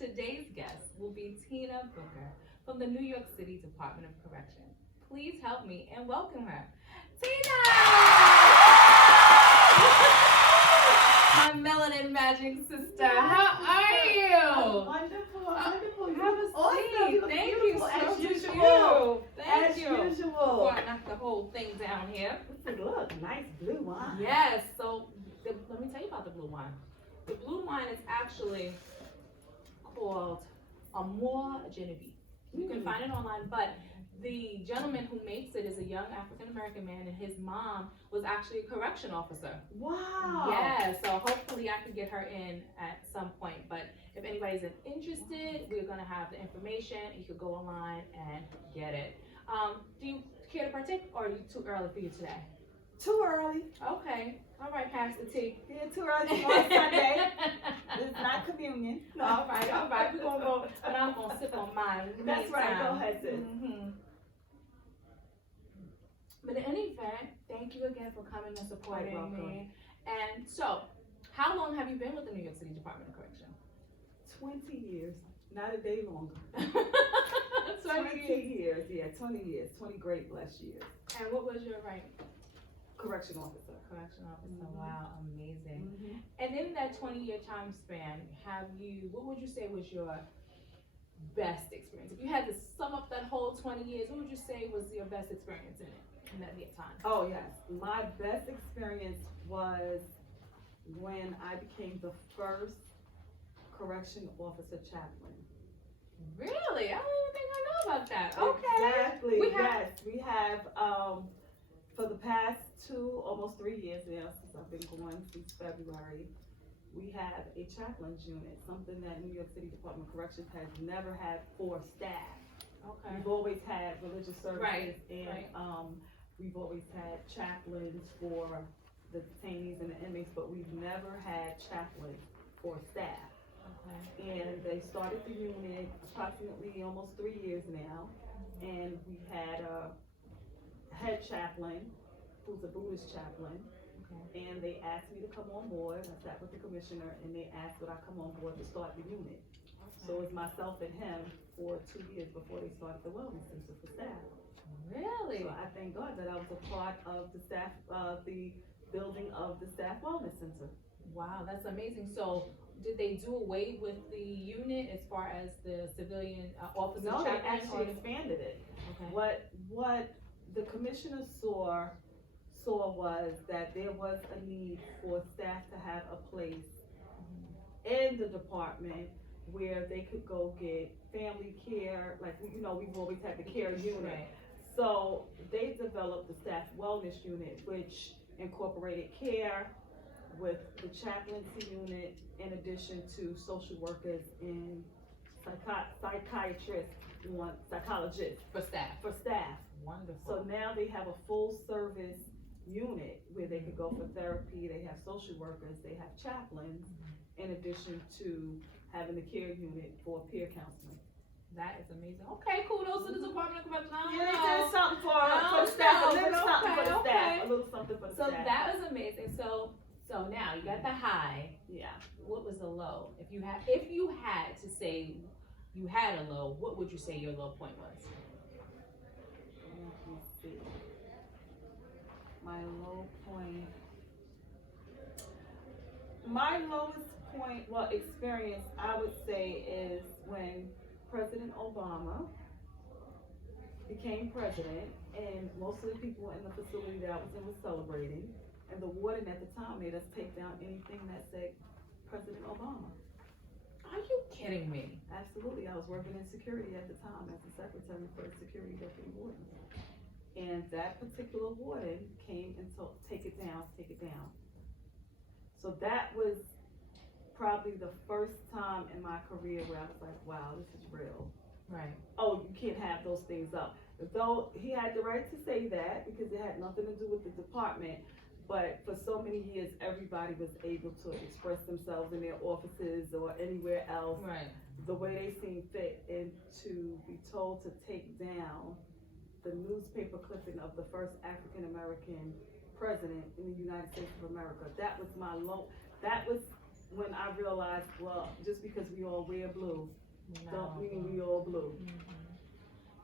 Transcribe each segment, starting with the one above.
Today's guest will be Tina Booker from the New York City Department of Correction. Please help me and welcome her. Tina! My melanin magic sister. How are you? Wonderful, wonderful. Have a Awesome. seat. You look Thank you beautiful so as much. usual. Thank As you. usual. Before I knock the whole thing down here. Look, nice blue wine. Yes. So let me tell you about the blue wine. The blue wine is actually called Amor Genevieve. You can find it online, but the gentleman who makes it is a young African American man, and his mom was actually a correction officer. Wow. Yeah, so hopefully I can get her in at some point. But if anybody's interested, we're gonna have the information. You could go online and get it. Do you care to partake, or are you too early for you today? Too early. Okay, all right, pass the tea. Yeah, too early on Sunday. It's not communion. No. All right, we're gonna go, but I'm gonna sip on mine. In the That's right. meantime. Go ahead, sis. Mhm. But in any event, thank you again for coming and supporting You're welcome. me. And so, how long have you been with the New York City Department of Correction? 20 years. Not a day longer. 20 years. Yeah, 20 years. 20 great blessed years. And what was your rank? Correction officer. Correction officer. Mhm. Wow, amazing. Mm-hmm. And in that 20-year time span, what would you say was your best experience? If you had to sum up that whole 20 years, what would you say was your best experience in that time? Oh yes, my best experience was when I became the first correction officer chaplain. Really? I don't even think I know about that. Okay. Exactly. We We have for the past almost 3 years now, since I've been going since February, we have a chaplains unit, something that New York City Department of Corrections has never had for staff. Okay. We've always had religious services Right, and right. we've always had chaplains for the detainees and the inmates, but we've never had chaplains for staff. Okay. And they started the unit approximately almost 3 years now, and we had a head chaplain who's a Buddhist chaplain, Okay. and they asked me to come on board. I sat with the commissioner and they asked would I come on board to start the unit. So it was myself and him for 2 years before they started the wellness center for staff. Really? So I thank God that I was a part of the staff, the building of the staff wellness center. Wow, that's amazing. So, did they do away with the unit as far as the civilian officer No, they chaplain? actually expanded it. Okay. What the commissioner saw was that there was a need for staff to have a place in the department where they could go get family care, like, you know, we've always had the care unit. Right. So they developed the staff wellness unit, which incorporated care with the chaplaincy unit, in addition to social workers and psychiatrists, psychologists For staff. for staff. Wonderful. So now they have a full service unit where they could go for therapy, they have social workers, they have chaplains, in addition to having the care unit for peer counseling. That is amazing. Okay, kudos to the Department of Correction. Yeah, they did something for the staff, a little something for the Okay, staff, okay. a little something for the So staff. that was amazing. So now you got the high. Yeah. What was the low? If you had to say you had a low, what would you say your low point was? Let me see. My low point. My lowest point, experience, I would say, is when President Obama became president, and most of the people in the facility that I was in was celebrating, and the warden at the time made us take down anything that said President Obama. Are you kidding me? Absolutely, I was working in security at the time as the secretary for the security deputy warden. And that particular warden came and told, take it down. So that was probably the first time in my career where I was like, wow, this is real. Right. Oh, you can't have those things up. Though he had the right to say that because it had nothing to do with the department, but for so many years, everybody was able to express themselves in their offices or anywhere else Right. the way they seem fit, and to be told to take down the newspaper clipping of the first African American president in the United States of America. That was my low. That was when I realized, well, just because we all wear blue, No. don't mean we all blue.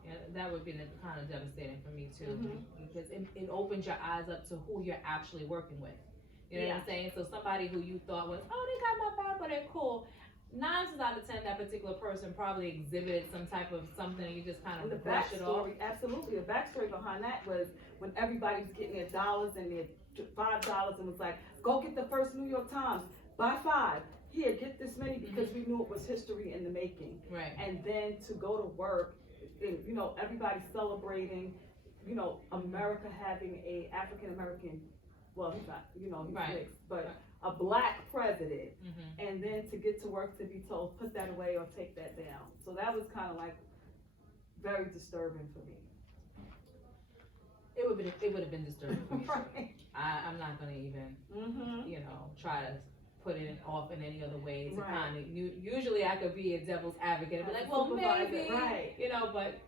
Yeah, that would be kind of devastating for me too, Mhm. because it opens your eyes up to who you're actually working with. You know what I'm saying? So somebody who you thought was, oh, they got my back, but they're cool. 9 times out of 10, that particular person probably exhibited some type of something, and you just kind And the of brush it off. backstory, absolutely, the backstory behind that was when everybody was getting their dollars and their $5 and was like, go get the first New York Times, buy 5. Here, get this many, because we knew it was history in the making. Right. And then to go to work, and, you know, everybody celebrating, you know, America having a African American, well, he's not, you know, he's Right. mixed, but a black president, Mm-hmm. and then to get to work to be told, put that away or take that down. So that was kind of like very disturbing for me. It would have been disturbing for me. too. Right. I'm not gonna even, Mm-hmm. you know, try to put it off in any other way to Right. kind of, usually I could be a devil's advocate and be like, well, Supervisor, maybe, right. you know, but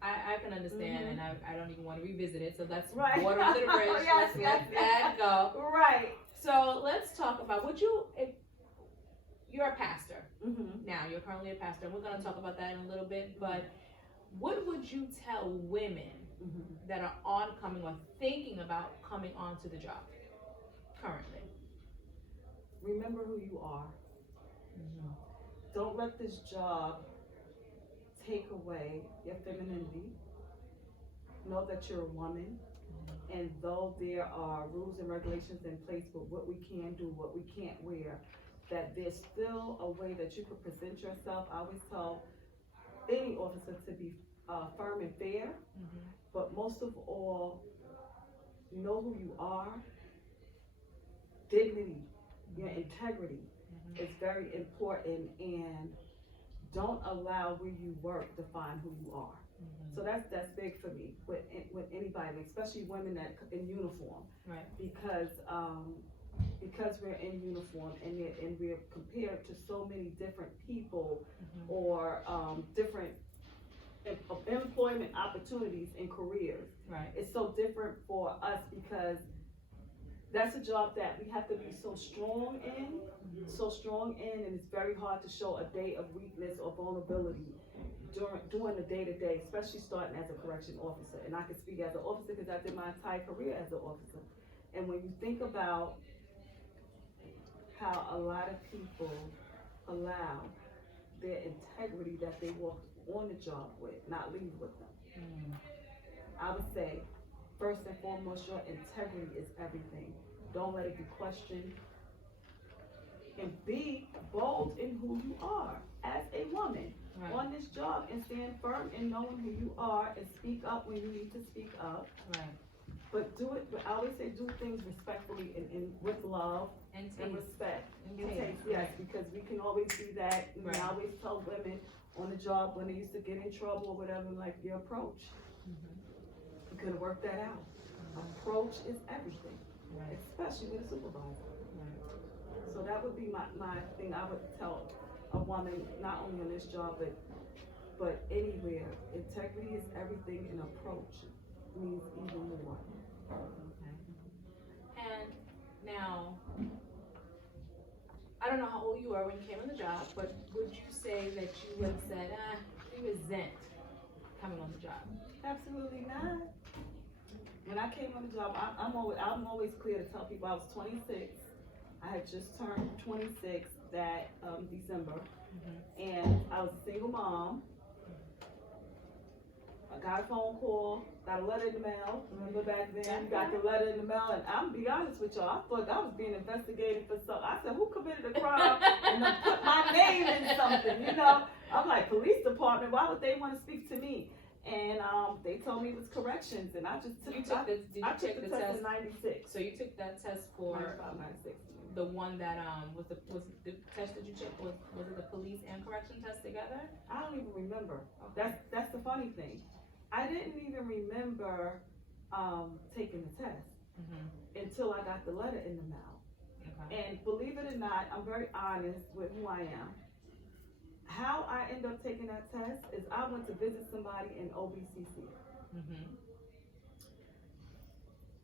I can understand, Mhm. and I don't even want to revisit it, so that's Right. water under the bridge. Yes, Let's yes, let that go. Right. So let's talk about you're a pastor Mm-hmm. now. You're currently a pastor, and we're going to talk about that in a little bit. But what would you tell women Mm-hmm. that are oncoming or thinking about coming onto the job currently? Remember who you are. Don't let this job take away your femininity. Know that you're a woman, and though there are rules and regulations in place for what we can do, what we can't wear, that there's still a way that you could present yourself. I always tell any officer to be firm and fair, but most of all, know who you are. Dignity, your integrity is very important, and don't allow where you work define who you are. So that's big for me with anybody, especially women that in uniform, Right. because we're in uniform and we're compared to so many different people or different employment opportunities and careers. Right. It's so different for us because that's a job that we have to be so strong in, and it's very hard to show a day of weakness or vulnerability during the day-to-day, especially starting as a correction officer. And I can speak as an officer because I did my entire career as an officer. And when you think about how a lot of people allow their integrity that they walk on the job with, not leave with them, I would say, first and foremost, your integrity is everything. Don't let it be questioned. And be bold in who you are as a woman Right. on this job, and stand firm in knowing who you are and speak up when you need to speak up. Right. But do it, I always say do things respectfully and with love And and taste. respect. And And taste, taste, yes, right. because we can always see that. And Right. I always tell women on the job when they used to get in trouble or whatever, like your approach. You could have worked that out. Approach is everything, Right. especially with a supervisor. Right. So that would be my thing I would tell a woman, not only on this job, but anywhere. Integrity is everything, and approach means even more. Okay. And now, I don't know how old you were when you came on the job, but would you say that you would have said, you resent coming on the job? Absolutely not. When I came on the job, I'm always clear to tell people I was 26. I had just turned 26 that December, and I was a single mom. I got a phone call, got a letter in the mail. Remember back then, you got the letter in the mail, and I'm gonna be honest with y'all, I thought I was being investigated for something. I said, who committed a crime and then put my name in something, you know? I'm like, police department, why would they wanna speak to me? And they told me it was corrections, and I just took, You took the, did you I took take the the test test? in 96. So you took that test for 95, 96. the one that, was the test that you took, was it the police and correction test together? I don't even remember. That's the funny thing. I didn't even remember taking the test until I got the letter in the mail. Okay. And believe it or not, I'm very honest with who I am. How I end up taking that test is I went to visit somebody in OBCC.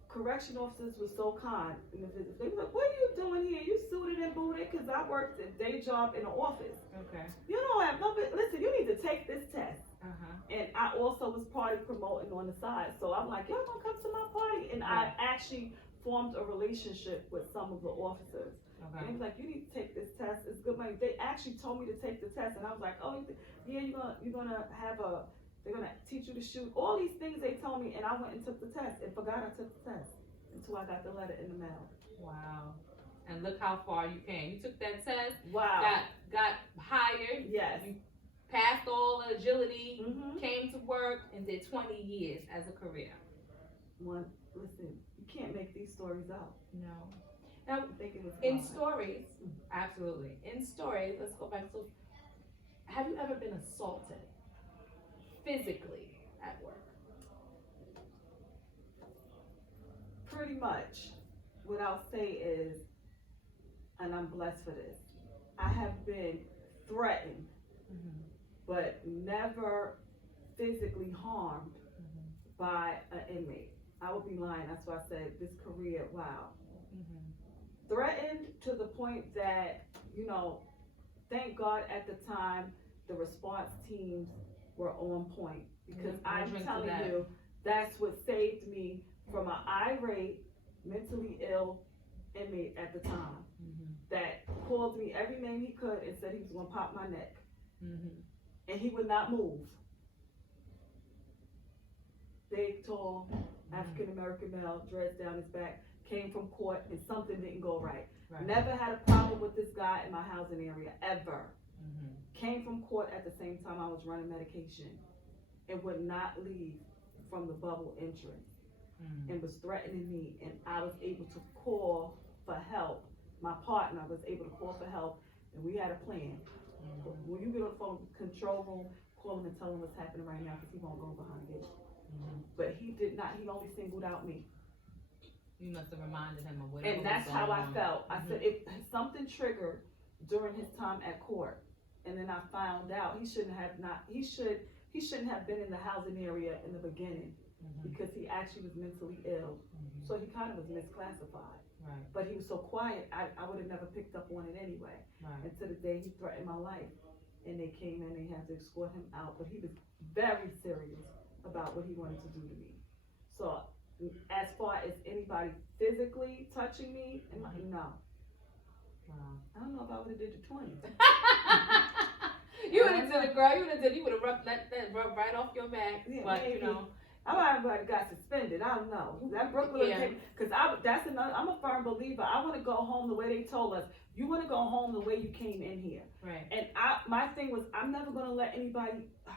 Correction officers were so kind in the visit. They were like, what are you doing here? You suited and booted? Because I worked a day job in an office. Okay. You don't have no, listen, you need to take this test. Uh-huh. And I also was party promoting on the side. So I'm like, y'all gonna come to my party? And I actually formed a relationship with some of the officers. Okay. And he was like, you need to take this test. It's good money. They actually told me to take the test. And I was like, oh, yeah, you're gonna have they're gonna teach you to shoot. All these things they told me. And I went and took the test and forgot I took the test until I got the letter in the mail. Wow. And look how far you came. You took that test. Wow. Got hired. Yes. You passed all the agility, Mm-hmm. came to work, and did 20 years as a career. Listen, you can't make these stories up. No. Now, I think it was in God. stories, absolutely. In stories, let's go back. So, have you ever been assaulted physically at work? Pretty much. What I'll say is, and I'm blessed for this, I have been threatened, Mm-hmm. but never physically harmed Mm-hmm. by an inmate. I would be lying. That's why I said this career, wow. Mm-hmm. Threatened to the point that, thank God at the time the response teams were on point. Because I'm telling you, that's what saved me from an irate, mentally ill inmate at the time Mm-hmm. that called me every name he could and said he was gonna pop my neck. Mm-hmm. And he would not move. Big, tall, African American male, dreads down his back, came from court and something didn't go right. Right. Never had a problem with this guy in my housing area, ever. Mm-hmm. Came from court at the same time I was running medication and would not leave from the bubble entrance Mm-hmm. and was threatening me, and I was able to call for help. My partner was able to call for help, and we had a plan. Mm-hmm. When you get on the phone, control room, call him and tell him what's happening right now because he won't go behind it. Mm-hmm. But he did not, he only singled out me. You must have reminded him of whatever. And that's was how going I on. felt. I Mhm. said, if something triggered during his time at court, and then I found out he shouldn't have been in the housing area in the beginning Mhm. because he actually was mentally ill. Mhm. So he kind of was misclassified. Right. But he was so quiet, I would have never picked up on it anyway. Right. Until the day he threatened my life. And they came and they had to escort him out. But he was very serious about what he wanted to do to me. So as far as anybody physically touching me, no. Wow. I don't know if I would have did the 20. You would have did it, girl. You would have rubbed that rub right off your back. Yeah, but maybe. you know. I might have got suspended. I don't know. That Brooklyn Yeah. because that's another. I'm a firm believer. I want to go home the way they told us. You want to go home the way you came in here. Right. And my thing was, I'm never going to let anybody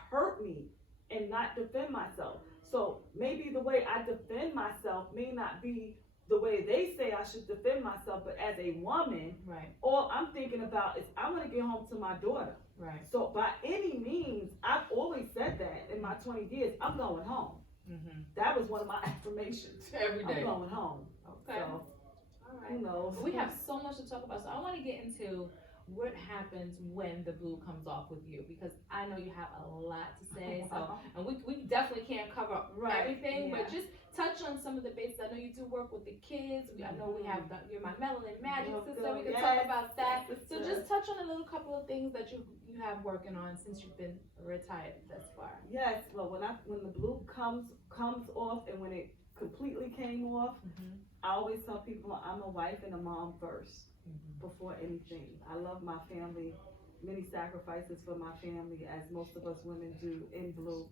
hurt me and not defend myself. So maybe the way I defend myself may not be the way they say I should defend myself, but as a woman, Right. all I'm thinking about is I want to get home to my daughter. Right. So by any means, I've always said that in my 20 years, I'm going home. Mm-hmm. That was one of my affirmations. Every day. I'm going home. Okay. So, All who right. knows? We have so much to talk about. So I want to get into what happens when the blue comes off with you, because I know you have a lot to say. So, and we definitely can't cover Right, everything, yeah. but just touch on some of the bases. I know you do work with the kids. I know we have you're my Melanin Magic Oh, sister. good. We can Yes, talk about that. yes, So sister. just touch on a little couple of things that you have working on since you've been retired thus far. Yes, well, when the blue comes off, and when it completely came off, Mm-hmm. I always tell people I'm a wife and a mom first Mm-hmm. before anything. I love my family, many sacrifices for my family, as most of us women do in blue.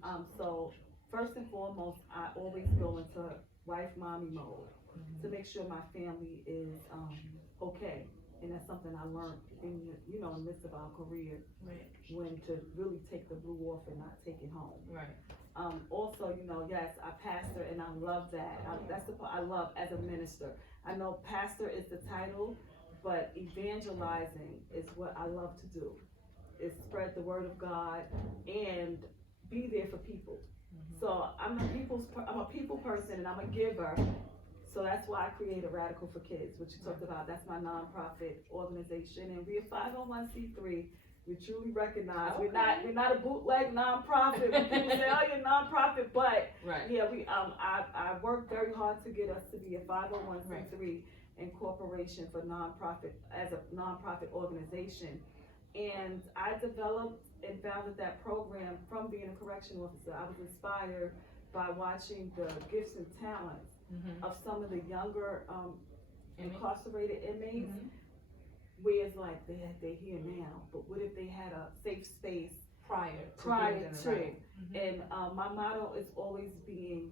Mm-hmm. So first and foremost, I always go into wife mommy mode to make sure my family is okay. And that's something I learned in the midst of our career, Right. when to really take the blue off and not take it home. Right. Also, yes, I pastor, and I love that. That's the part I love as a minister. I know pastor is the title, but evangelizing is what I love to do. Is spread the word of God and be there for people. Mm-hmm. So I'm a people person, and I'm a giver. So that's why I created Radical for Kids, which you talked about. That's my nonprofit organization, and we're 501c3. We truly recognize we're not a bootleg nonprofit. When people say, "Oh, you're a nonprofit," but Right. yeah, I worked very hard to get us to be a 501c3, Incorporation for nonprofit, as a nonprofit organization. And I developed and founded that program from being a correction officer. I was inspired by watching the gifts and talents of some of the younger incarcerated inmates, where it's like they're here now, but what if they had a safe space prior to, right. And my motto is always being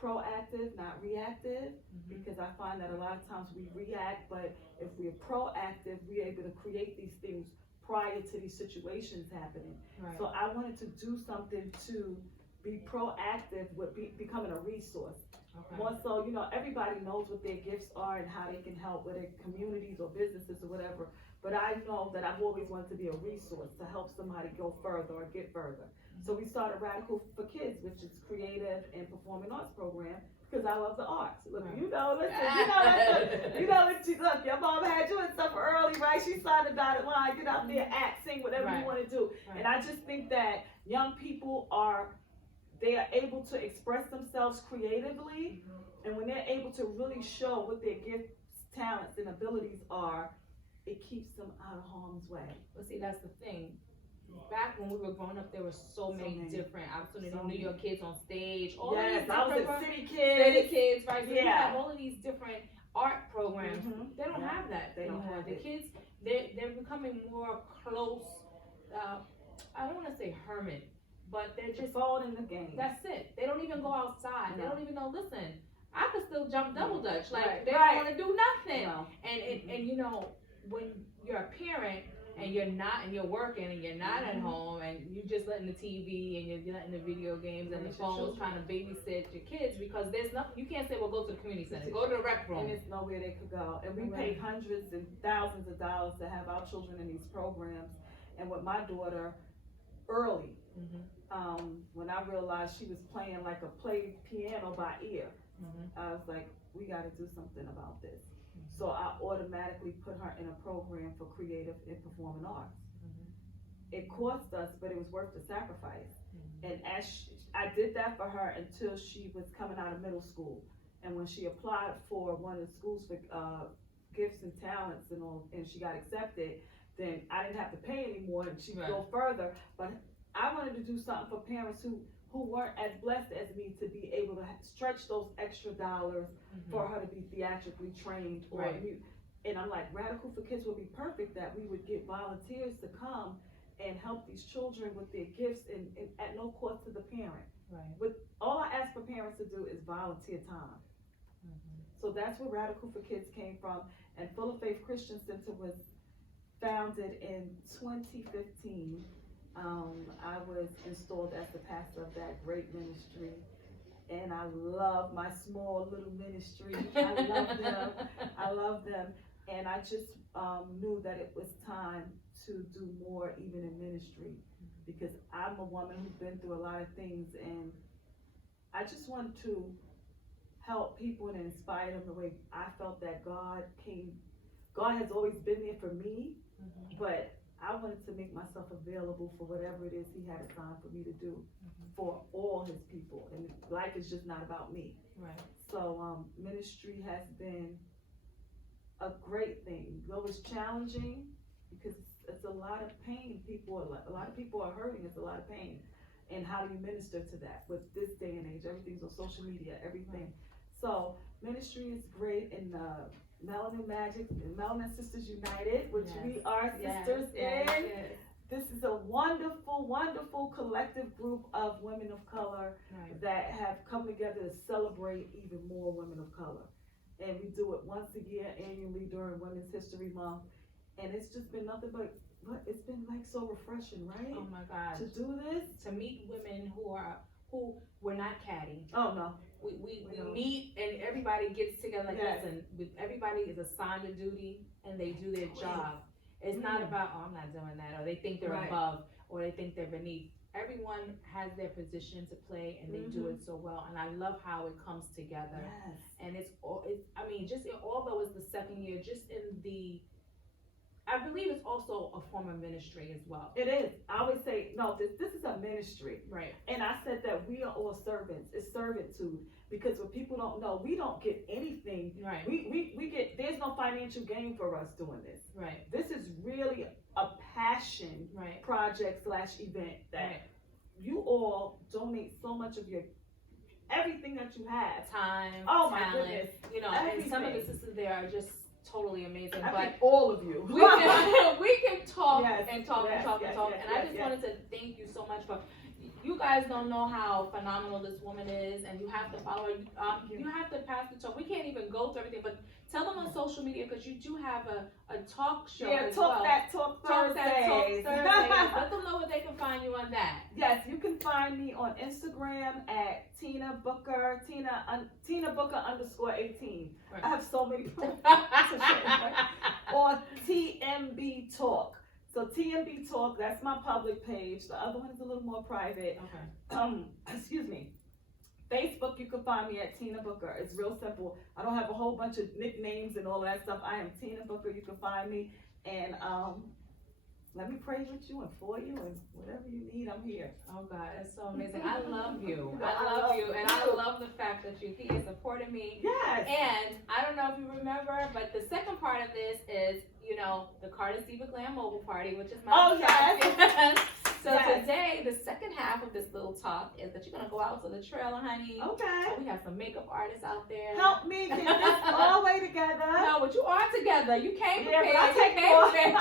proactive, not reactive, because I find that a lot of times we react, but if we're proactive, we're able to create these things prior to these situations happening. Right. So I wanted to do something to be proactive with becoming a resource. Okay. More so, you know, everybody knows what their gifts are and how they can help with their communities or businesses or whatever. But I know that I've always wanted to be a resource to help somebody go further or get further. So we started Radical for Kids, which is creative and performing arts program, because I love the arts. Look, Right. you know, listen, you know, look, your mom had you in stuff early, right? She signed a dotted line, get out there, act, sing, whatever you want to do. Right. And I just think that young people they are able to express themselves creatively, and when they're able to really show what their gifts, talents, and abilities are, it keeps them out of harm's way. But see, that's the thing. Back when we were growing up, there were so many different opportunities. New York Kids on Stage, all yes, these I was different at City Kids. City Kids, right? So we Yeah. have all of these different art programs. They don't have that They don't anymore. have The it. kids, they're becoming more close. I don't want to say hermit, but they're just falling in the game. That's it. They don't even go outside. They No. don't even know. Listen, I could still jump double dutch. Like Right. they don't Right. want to do nothing. No. And you know, when you're a parent and you're not, and you're working and you're not at home and you're just letting the TV and you're letting the video games and the Raise your phones children. trying to babysit your kids, because there's nothing, you can't say, well, go to the community center, go to the rec room. And it's nowhere they could go. And we Right. pay hundreds and thousands of dollars to have our children in these programs. And with my daughter, early, when I realized she was playing like a play piano by ear, I was like, we gotta do something about this. So I automatically put her in a program for creative and performing arts. It cost us, but it was worth the sacrifice. And I did that for her until she was coming out of middle school. And when she applied for one of the schools for gifts and talents and all, and she got accepted, then I didn't have to pay anymore and she could go further. But I wanted to do something for parents who weren't as blessed as me to be able to stretch those extra dollars for her to be theatrically trained or mute. And I'm like, Radical for Kids would be perfect, that we would get volunteers to come and help these children with their gifts and at no cost to the parent. With all I ask for parents to do is volunteer time. So that's where Radical for Kids came from. And Full of Faith Christian Center was founded in 2015. I was installed as the pastor of that great ministry, and I love my small little ministry. I love them, and I just knew that it was time to do more even in ministry, because I'm a woman who's been through a lot of things, and I just wanted to help people and inspire them the way I felt that God has always been there for me, but I wanted to make myself available for whatever it is He had assigned for me to do for all His people. And life is just not about me. So ministry has been a great thing. Though it's challenging, because it's a lot of pain. A lot of people are hurting. It's a lot of pain. And how do you minister to that with this day and age? Everything's on social media, everything. So ministry is great, and Melanin Magic, Melanin Sisters United, which we are sisters in. This is a wonderful, wonderful collective group of women of color that have come together to celebrate even more women of color. And we do it once a year annually during Women's History Month. And it's just been nothing but it's been like so refreshing, right? Oh my God. To do this. To meet women who were not catty. Oh no. We meet and everybody gets together. Like, listen, everybody is assigned a duty and they do their job. It's not about, oh, I'm not doing that, or they think they're above, or they think they're beneath. Everyone has their position to play, and they do it so well. And I love how it comes together. And although it's the second year, just in the I believe it's also a form of ministry as well. It is. I always say, no, this is a ministry. Right. And I said that we are all servants. It's servitude. Because what people don't know, we don't get anything. Right. We get, there's no financial gain for us doing this. Right. This is really a passion Right. project / event that Right. you all donate so much of your, everything that you have. Time, Oh my talent, goodness. you know, and some of the Everything. sisters there are just totally amazing. I But think all of you. we can, we can talk Yes, and talk yes, and talk yes, and talk. yes, And I yes, just yes. wanted to thank you so much for, you guys don't know how phenomenal this woman is, and you have to follow her. You have to pass the talk. We can't even go through everything, but tell them on social media, because you do have a talk show Yeah, as talk well. that, talk Talk that, talk Thursdays. Thursdays. Let them know where they can find you on that. Yes, you can find me on Instagram at Tina Booker, Tina Booker _18. Right. I have so many or TMB Talk. So TMB Talk, that's my public page. The other one is a little more private. Okay. Excuse me. Facebook, you can find me at Tina Booker. It's real simple. I don't have a whole bunch of nicknames and all that stuff. I am Tina Booker. You can find me, and let me pray with you and for you, and whatever you need, I'm here. Oh God, it's so amazing. I love you. I I love love you, and you. I love the fact that you here supporting me. Yes. And I don't know if you remember, but the second part of this is, you know, the Carter Diva Glam Mobile Party, which is my Oh, yes. yes. So Yes. today, the second half of this little talk is that you're gonna go out to the trailer, honey. Okay. We have some makeup artists out there. Help me get this all the way together. No, but you are together. You came Yeah, prepared. but I'll You take came more. prepared.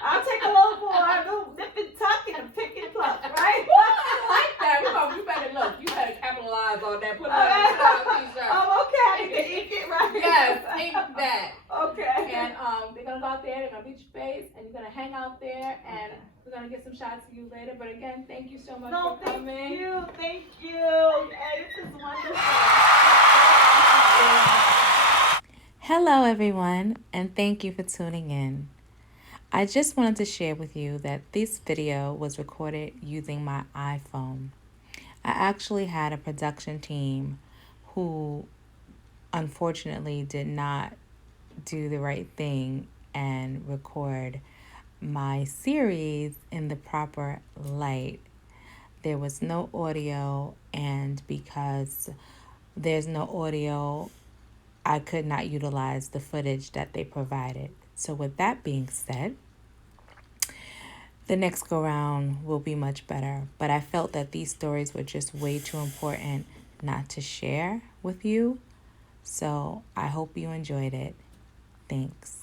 I'll take a little more. A little nip and tuck and pick and pluck, right? I like that. You better look. You better capitalize on that. Put that on the t-shirt. Oh, okay. I need to ink it right. Yes, ink that. Okay. And they're gonna go out there. They're gonna beat your face, and you're gonna hang out there, and we're gonna get some shots of you later. But again, thank you so much No, for thank coming. you. Thank you. Hey, this is wonderful. Hello, everyone, and thank you for tuning in. I just wanted to share with you that this video was recorded using my iPhone. I actually had a production team who unfortunately did not do the right thing and record my series in the proper light. There was no audio, and because there's no audio, I could not utilize the footage that they provided. So with that being said, the next go round will be much better. But I felt that these stories were just way too important not to share with you. So I hope you enjoyed it. Thanks.